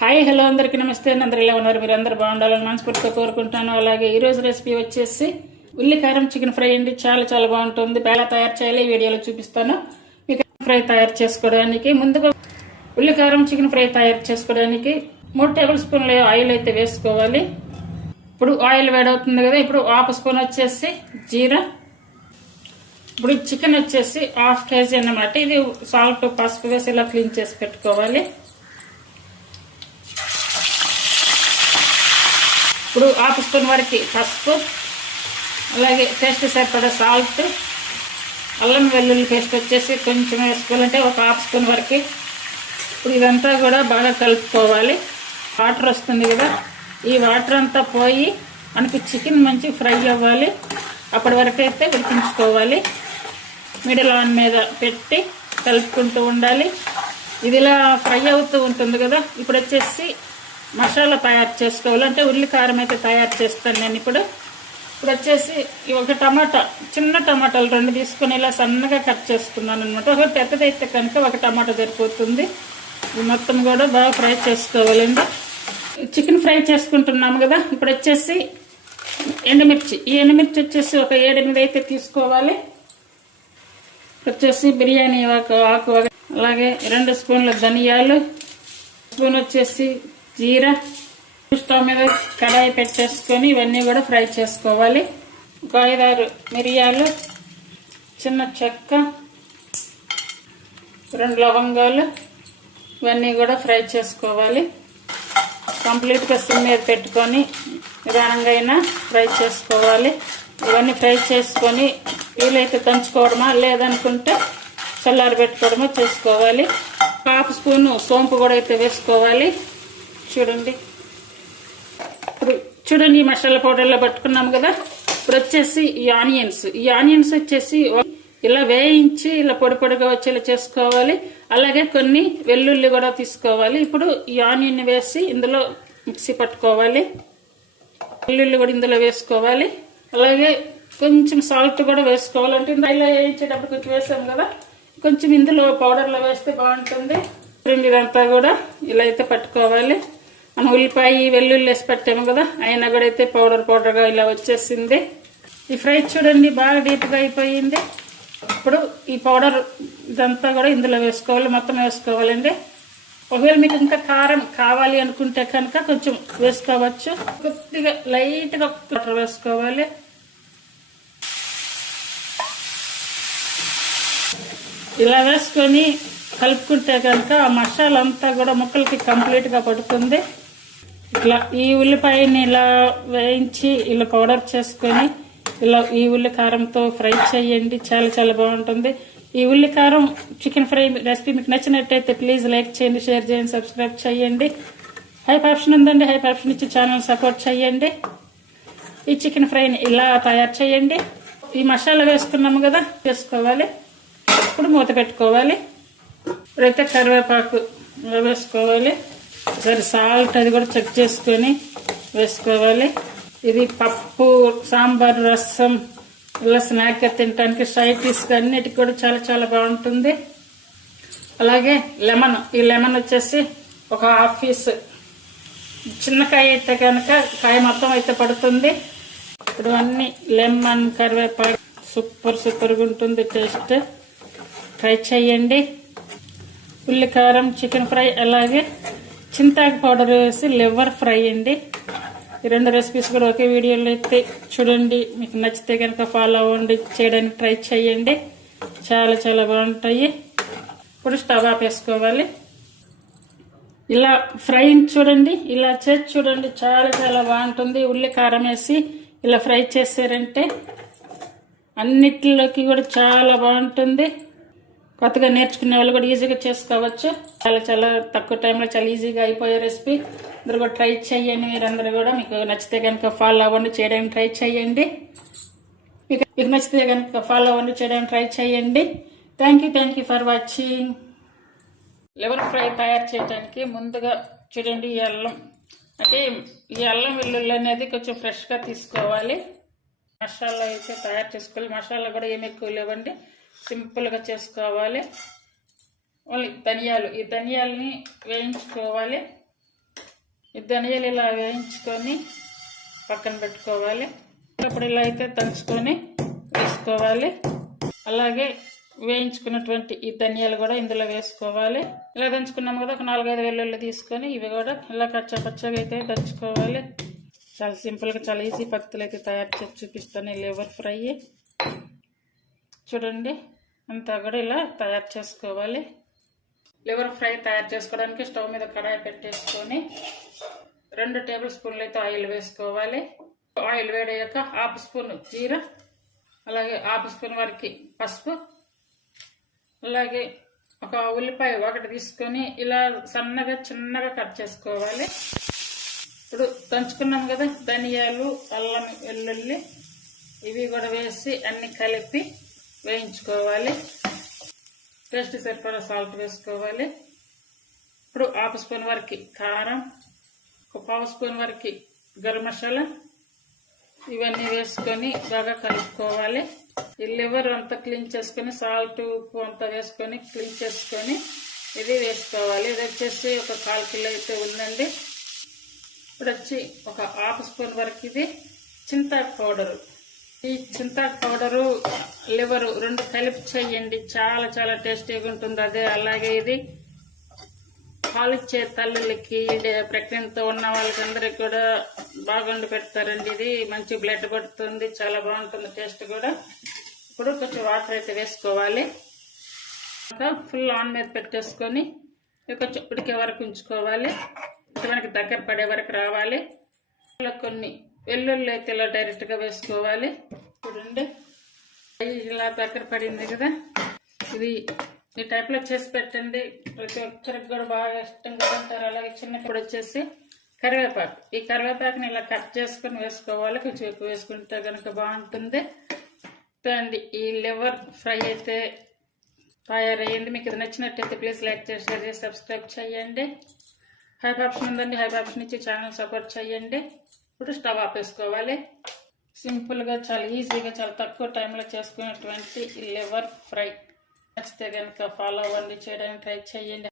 Hi hello అందరికీ నమస్తే. అందరు ఎలా ఉన్నారు? మీరు అందరు బాగుండాలని మనస్ఫూర్తిగా కోరుకుంటాను. అలాగే ఈరోజు రెసిపీ వచ్చేసి ఉల్లికారం చికెన్ ఫ్రై అండి. చాలా చాలా బాగుంటుంది. ఎలా తయారు చేయాలి ఈ వీడియోలో చూపిస్తాను. మీకు ఫ్రై తయారు చేసుకోవడానికి ముందుగా ఉల్లికారం చికెన్ ఫ్రై తయారు చేసుకోవడానికి 3 టేబుల్ స్పూన్ల ఆయిల్ అయితే వేసుకోవాలి. ఇప్పుడు ఆయిల్ వేడవుతుంది కదా, ఇప్పుడు 1/2 స్పూన్ వచ్చేసి జీరా. ఇప్పుడు చికెన్ వచ్చేసి 1/2 kg అన్నమాట. ఇది సాల్ట్ పసుపు వేసి ఇలా క్లీన్ చేసి పెట్టుకోవాలి. ఇప్పుడు 1/2 స్పూన్ వరకు పసుపు, అలాగే టేస్ట్ సరిపడా సాల్ట్, అల్లం వెల్లుల్లి పేస్ట్ వచ్చేసి కొంచెం వేసుకోవాలంటే ఒక 1/2 స్పూన్ వరకు. ఇప్పుడు ఇదంతా కూడా బాగా కలుపుకోవాలి. వాటర్ వస్తుంది కదా, ఈ వాటర్ అంతా పోయి మనకి చికెన్ మంచి ఫ్రై అవ్వాలి. అప్పటి వరకు అయితే ఉడికించుకోవాలి. మిడిల్ ఆన్ మీద పెట్టి కలుపుకుంటూ ఉండాలి. ఇది ఇలా ఫ్రై అవుతూ ఉంటుంది కదా. ఇప్పుడు వచ్చేసి మసాలా తయారు చేసుకోవాలి. అంటే ఉల్లికారం అయితే తయారు చేస్తాను నేను. ఇప్పుడు వచ్చేసి ఒక టమాటా, చిన్న టమాటాలు 2 తీసుకొని ఇలా సన్నగా కట్ చేసుకున్నాను అనమాట. ఒక పెద్దదైతే కనుక ఒక టమాటా సరిపోతుంది. ఇది మొత్తం కూడా బాగా ఫ్రై చేసుకోవాలండి. చికెన్ ఫ్రై చేసుకుంటున్నాము కదా. ఇప్పుడు వచ్చేసి ఎండుమిర్చి, ఈ ఎండుమిర్చి వచ్చేసి ఒక 7-8 అయితే తీసుకోవాలి. వచ్చేసి బిర్యానీ ఆకు, అలాగే 2 స్పూన్ల ధనియాలు, స్పూన్ వచ్చేసి జీరా. స్టవ్ మీద కడాయి పెట్టేసుకొని ఇవన్నీ కూడా ఫ్రై చేసుకోవాలి. ఒక 5-6 మిరియాలు, చిన్న చెక్క, 2 లవంగాలు, ఇవన్నీ కూడా ఫ్రై చేసుకోవాలి. కంప్లీట్గా సిమ్ మీద పెట్టుకొని నిదానంగా అయినా ఫ్రై చేసుకోవాలి. ఇవన్నీ ఫ్రై చేసుకొని వీలైతే దంచుకోవడమా లేదనుకుంటే చల్లారి పెట్టుకోవడమా చేసుకోవాలి. 1/2 స్పూన్ సోంపు కూడా అయితే వేసుకోవాలి. చూడండి, ఇప్పుడు చూడండి ఈ మసాలా పౌడర్లో పట్టుకున్నాము కదా. ఇప్పుడు వచ్చేసి ఈ ఆనియన్స్ వచ్చేసి ఇలా వేయించి ఇలా పొడి పొడిగా వచ్చేలా చేసుకోవాలి. అలాగే కొన్ని వెల్లుల్లి కూడా తీసుకోవాలి. ఇప్పుడు ఈ ఆనియన్ వేసి ఇందులో మిక్సీ పట్టుకోవాలి. వెల్లుల్లి కూడా ఇందులో వేసుకోవాలి. అలాగే కొంచెం సాల్ట్ కూడా వేసుకోవాలి. అంటే ఇలా వేయించేటప్పుడు కొంచెం వేసాము కదా, కొంచెం ఇందులో పౌడర్లో వేస్తే బాగుంటుంది. ఇదంతా కూడా ఇలా అయితే పట్టుకోవాలి. మనం ఉల్లిపాయ వెల్లుల్లి వేసి పెట్టాము కదా, అయినా కూడా అయితే పౌడర్గా ఇలా వచ్చేసింది. ఈ ఫ్రై చూడండి బాగా డీప్గా అయిపోయింది. ఇప్పుడు ఈ పౌడర్ ఇదంతా కూడా ఇందులో వేసుకోవాలి, మొత్తం వేసుకోవాలండి. ఒకవేళ మీకు ఇంకా కారం కావాలి అనుకుంటే కనుక కొంచెం వేసుకోవచ్చు. కొద్దిగా లైట్గా వాటర్ వేసుకోవాలి. ఇలా వేసుకొని కలుపుకుంటే కనుక ఆ మసాలా అంతా కూడా ముక్కలకి కంప్లీట్గా పడుతుంది. ఇట్లా ఈ ఉల్లిపాయని ఇలా వేయించి ఇలా పౌడర్ చేసుకొని ఇలా ఈ ఉల్లి కారంతో ఫ్రై చేయండి. చాలా చాలా బాగుంటుంది. ఈ ఉల్లి కారం చికెన్ ఫ్రై రెసిపీ మీకు నచ్చినట్టయితే ప్లీజ్ లైక్ చేయండి, షేర్ చేయండి, సబ్స్క్రైబ్ చేయండి. హైప్ ఆప్షన్ ఉందండి, హైప్ ఆప్షన్ ఇచ్చి ఛానల్ సపోర్ట్ చేయండి. ఈ చికెన్ ఫ్రైని ఇలా తయారు చేయండి. ఈ మసాలా వేసుకున్నాము కదా, వేసుకోవాలి. ఇప్పుడు మూత పెట్టుకోవాలి. ఇప్పుడైతే కరివేపాకు వేసుకోవాలి. సరే సాల్ట్ అది కూడా చెక్ చేసుకొని వేసుకోవాలి. ఇది పప్పు, సాంబార్, రసం, ఇలా స్నాక్గా తినడానికి, సైటిస్గా అన్నిటికి కూడా చాలా చాలా బాగుంటుంది. అలాగే లెమన్, ఈ లెమన్ వచ్చేసి ఒక 1/2 పీస్. చిన్న కాయ అయితే కనుక కాయ మొత్తం అయితే పడుతుంది. ఇప్పుడు అన్ని లెమన్, కరివేపాకు సూపర్గా ఉంటుంది టేస్ట్. ట్రై చేయండి. ఉల్లికారం చికెన్ ఫ్రై, అలాగే చింతాకు పౌడర్ వేసి లివర్ ఫ్రై అండి. ఈ 2 రెసిపీస్ కూడా ఒకే వీడియోలో అయితే చూడండి. మీకు నచ్చితే కనుక ఫాలో అవ్వండి, చేయడానికి ట్రై చేయండి. చాలా చాలా బాగుంటాయి. ఇప్పుడు స్టవ్ ఆపేసుకోవాలి. ఇలా ఫ్రై చూడండి, ఇలా చేసి చూడండి, చాలా చాలా బాగుంటుంది. ఉల్లికారం వేసి ఇలా ఫ్రై చేసారంటే అన్నిటిలోకి కూడా చాలా బాగుంటుంది. కొత్తగా నేర్చుకునే వాళ్ళు కూడా ఈజీగా చేసుకోవచ్చు. చాలా చాలా తక్కువ టైంలో చాలా ఈజీగా అయిపోయే రెసిపీ. అందరూ కూడా ట్రై చేయండి. మీరందరూ కూడా మీకు నచ్చితే కనుక ఫాలో అవ్వండి, చేయడానికి ట్రై చేయండి. మీకు నచ్చితే కనుక ఫాలో అవ్వండి, చేయడానికి ట్రై చేయండి. Thank you for watching. Liver fry తయారు చేయడానికి ముందుగా చూడండి ఈ అల్లం, అంటే ఈ అల్లం వెల్లుల్లి అనేది కొంచెం ఫ్రెష్గా తీసుకోవాలి. మసాలా అయితే తయారు చేసుకోవాలి. మసాలా కూడా ఏమి ఎక్కువ లేవండి, సింపుల్గా చేసుకోవాలి. ఓన్లీ ధనియాలు, ఈ ధనియాలని వేయించుకోవాలి. ఈ ధనియాలు ఇలా వేయించుకొని పక్కన పెట్టుకోవాలి. అప్పుడు ఇలా అయితే దంచుకొని వేసుకోవాలి. అలాగే వేయించుకున్నటువంటి ఈ ధనియాలు కూడా ఇందులో వేసుకోవాలి. ఇలా దంచుకున్నాము కదా, ఒక 4-5 వెల్లుల్లి తీసుకొని ఇవి కూడా ఇలా పచ్చగా అయితే దంచుకోవాలి. చాలా సింపుల్గా చాలా ఈజీ పద్ధతులు అయితే తయారు చేసి చూపిస్తాను. లివర్ ఫ్రై చూడండి, అంతా కూడా ఇలా తయారు చేసుకోవాలి. లివర్ ఫ్రై తయారు చేసుకోవడానికి స్టవ్ మీద కడాయి పెట్టేసుకొని 2 టేబుల్ స్పూన్లు అయితే ఆయిల్ వేసుకోవాలి. ఆయిల్ వేడయ్యాక 1/2 స్పూన్ జీరా, అలాగే 1/2 స్పూన్ వరకు పసుపు, అలాగే ఒక ఉల్లిపాయ ఒకటి తీసుకొని ఇలా సన్నగా చిన్నగా కట్ చేసుకోవాలి. ఇప్పుడు దంచుకున్నాం కదా ధనియాలు, అల్లం, వెల్లుల్లి ఇవి కూడా వేసి అన్ని కలిపి వేయించుకోవాలి. టేస్ట్ సరిపడా సాల్ట్ వేసుకోవాలి. ఇప్పుడు 1/2 స్పూన్ వరకు కారం, ఒక 1/2 స్పూన్ వరకు గరం మసాలా ఇవన్నీ వేసుకొని బాగా కలుపుకోవాలి. ఈ లివర్ అంతా క్లీన్ చేసుకొని సాల్ట్ ఉప్పు అంతా వేసుకొని క్లీన్ చేసుకొని ఇది వేసుకోవాలి. ఇది వచ్చేసి ఒక 1/4 కిలో అయితే ఉందండి. ఇప్పుడు వచ్చి ఒక 1/2 స్పూన్ వరకు ఇది చింతాకు పౌడరు. ఈ చింతాకు పౌడరు లివరు 2 కలిపి చేయండి, చాలా చాలా టేస్టీగా ఉంటుంది. అదే అలాగే ఇది పాలిచ్చే తల్లులకి, ప్రెగ్నెంట్ తో ఉన్న వాళ్ళకి అందరికి కూడా బాగా వండి పెడతారండి. ఇది మంచి బ్లడ్ పడుతుంది, చాలా బాగుంటుంది టేస్ట్ కూడా. ఇప్పుడు కొంచెం వాటర్ అయితే వేసుకోవాలి. ఫుల్ ఆన్ మీద పెట్టేసుకొని కొంచెం ఉడికే వరకు ఉంచుకోవాలి. మనకి దగ్గర పడే వరకు రావాలి. ఇలా కొన్ని వెల్లుల్లి అయితే ఇలా డైరెక్ట్ గా వేసుకోవాలి. చూడండి ఇలా దగ్గర పడింది కదా, ఇది ఈ టైప్ లో చేసి పెట్టండి. ప్రతి ఒక్కరికి కూడా బాగా ఇష్టంగా తింటారు. అలాగే చిన్నప్పుడు వచ్చేసి కరివేపాకు, ఈ కరివేపాకుని ఇలా కట్ చేసుకుని వేసుకోవాలి. కొంచెం ఎక్కువ వేసుకుంటే కనుక బాగుంటుంది అండి. ఈ లివర్ ఫ్రై అయితే తయారయ్యింది. మీకు ఇది నచ్చినట్టయితే ప్లీజ్ లైక్ చేసి షేర్ చేసి సబ్స్క్రైబ్ చేయండి. హైప్ ఆప్షన్ ఉందండి, హైప్ ఆప్షన్ ఇచ్చి ఛానల్ సపోర్ట్ చేయండి. ఇప్పుడు స్టవ్ ఆపేసుకోవాలి. సింపుల్ గా చాలా ఈజీగా చాలా తక్కువ టైంలో చేసుకునేటువంటి లివర్ ఫ్రై నచ్చితే కనుక ఫాలో అవ్వండి, చేయడానికి ట్రై చేయండి.